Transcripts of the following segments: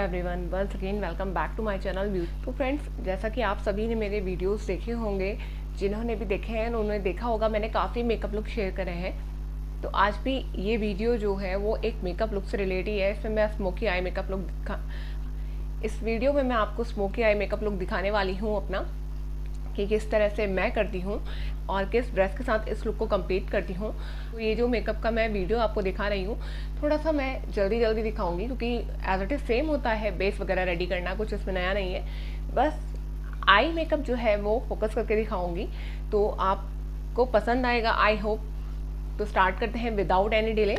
Everyone, once again welcome back to my channel. तो friends, जैसा कि आप सभी ने मेरे वीडियोस देखे होंगे, जिन्होंने भी देखे हैं उन्होंने देखा होगा मैंने काफ़ी मेकअप लुक शेयर करे हैं। तो आज भी ये वीडियो जो है वो एक मेकअप लुक से रिलेटेड है। इसमें मैं स्मोकी आई मेकअप लुक इस वीडियो में मैं आपको स्मोकी आई मेकअप लुक दिखाने वाली हूँ अपना, कि किस तरह से मैं करती हूँ और किस ड्रेस के साथ इस लुक को कंप्लीट करती हूँ। तो ये जो मेकअप का मैं वीडियो आपको दिखा रही हूँ, थोड़ा सा मैं जल्दी दिखाऊंगी, क्योंकि एज इट इज़ सेम होता है, बेस वगैरह रेडी करना, कुछ इसमें नया नहीं है। बस आई मेकअप जो है वो फोकस करके दिखाऊंगी, तो आपको पसंद आएगा आई होप। तो स्टार्ट करते हैं विदाउट एनी डिले।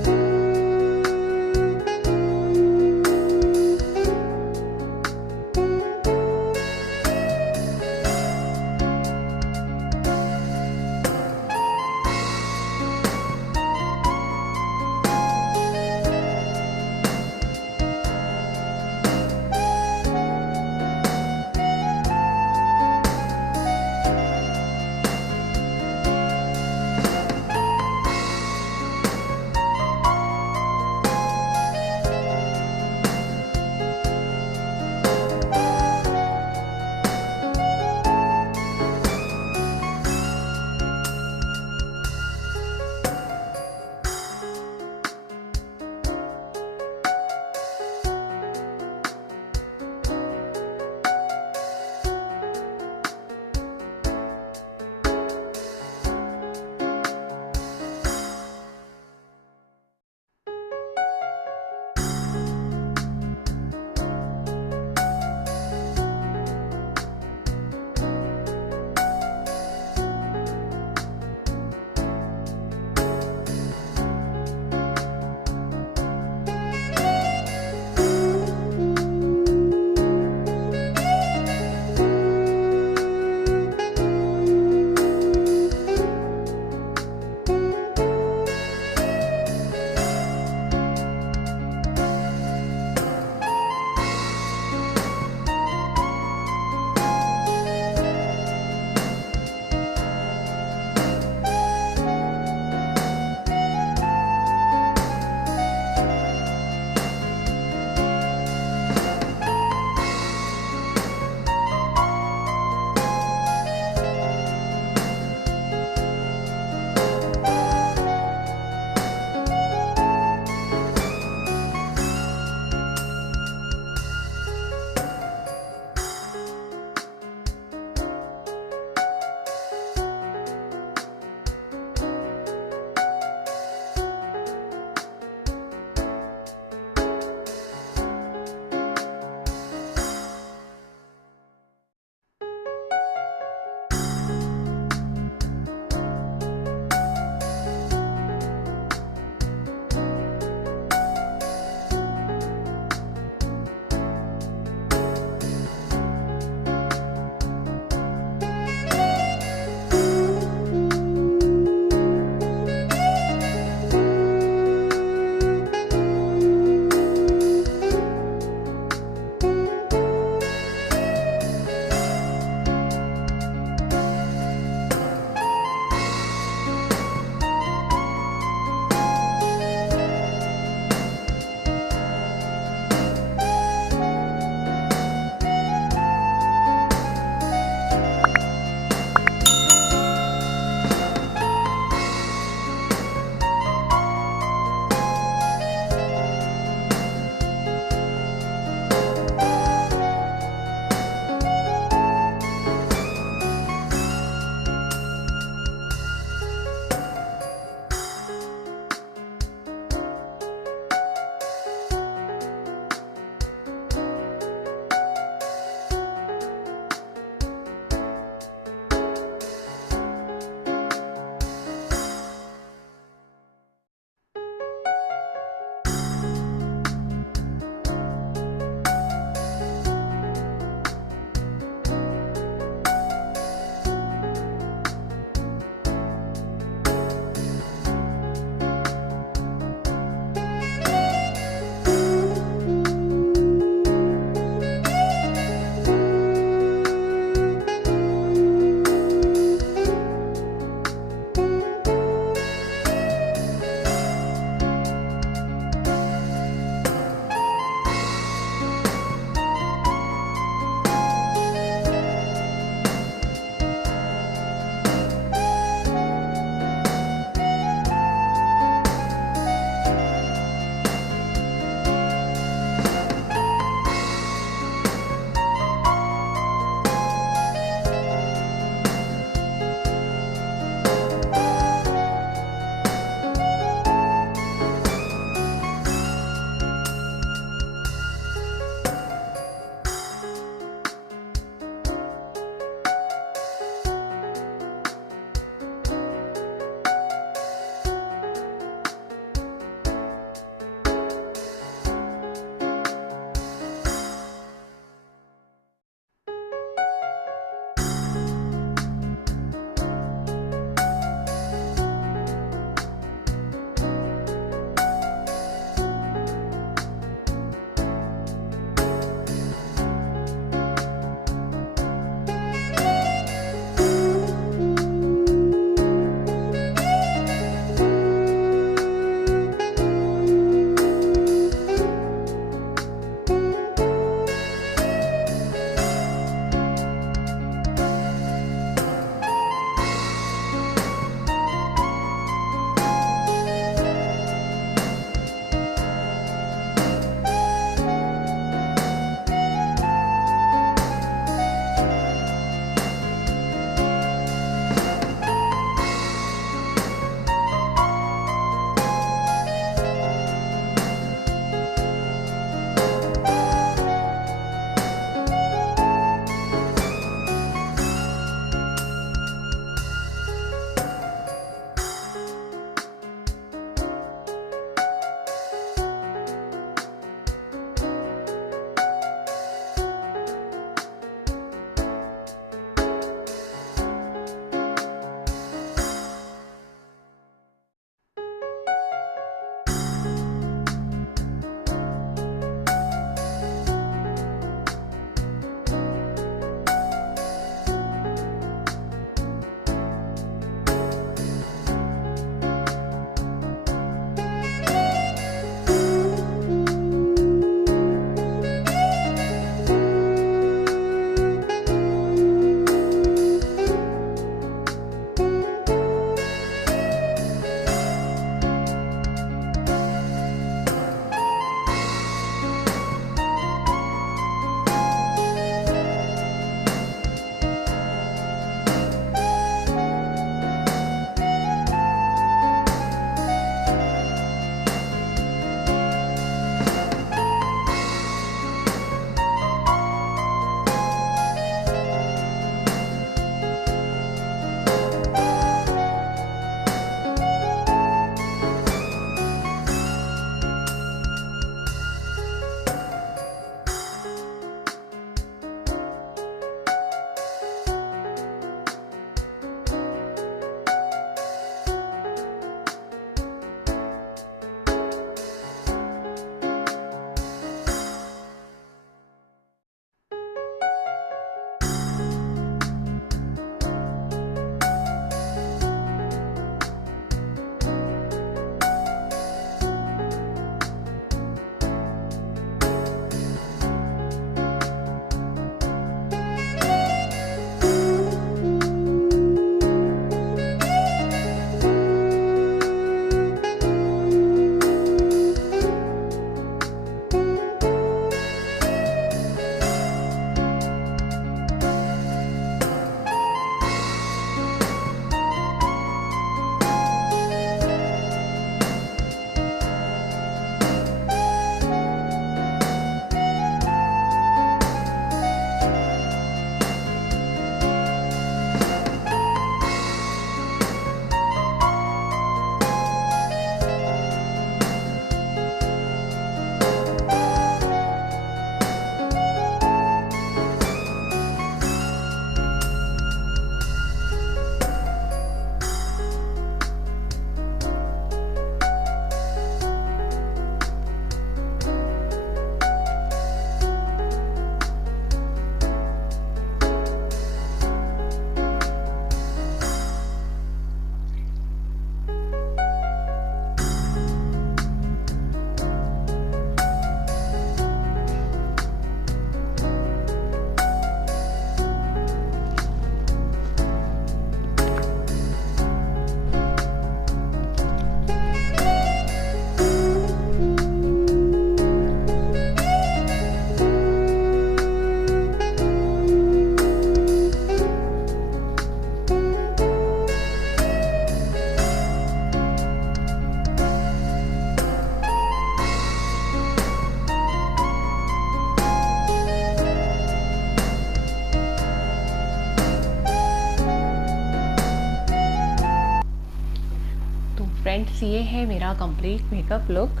फ्रेंड्स, ये है मेरा कंप्लीट मेकअप लुक।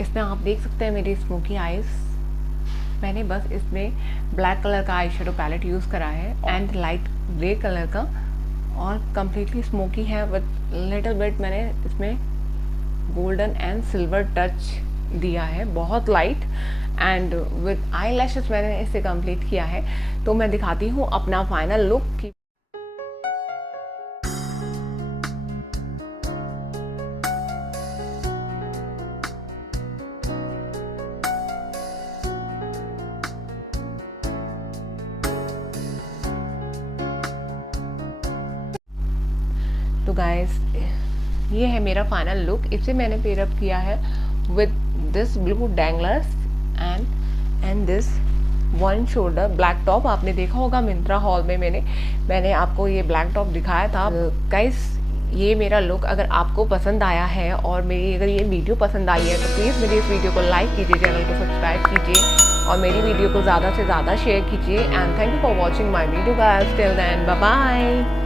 इसमें आप देख सकते हैं मेरी स्मोकी आइज़। मैंने बस इसमें ब्लैक कलर का आई शेडो पैलेट यूज़ करा है एंड लाइट ग्रे कलर का, और कम्प्लीटली स्मोकी है विद लिटिल बिट मैंने इसमें गोल्डन एंड सिल्वर टच दिया है, बहुत light, and with eye lashes मैंने इसे कंप्लीट किया है। तो मैं दिखाती हूँ अपना फाइनल लुक कि तो गाइस ये है मेरा फाइनल लुक। इसे मैंने पेयर अप किया है with this blue danglers and this one shoulder black top. आपने देखा होगा मिंत्रा हॉल में मैंने आपको ये ब्लैक टॉप दिखाया था। गाइस ये मेरा लुक अगर आपको पसंद आया है और मेरी अगर ये वीडियो पसंद आई है तो प्लीज़ मेरी इस वीडियो को लाइक कीजिए, चैनल को सब्सक्राइब कीजिए और मेरी वीडियो को ज़्यादा से ज़्यादा शेयर कीजिए। And thank you for watching my video guys. Till then bye bye.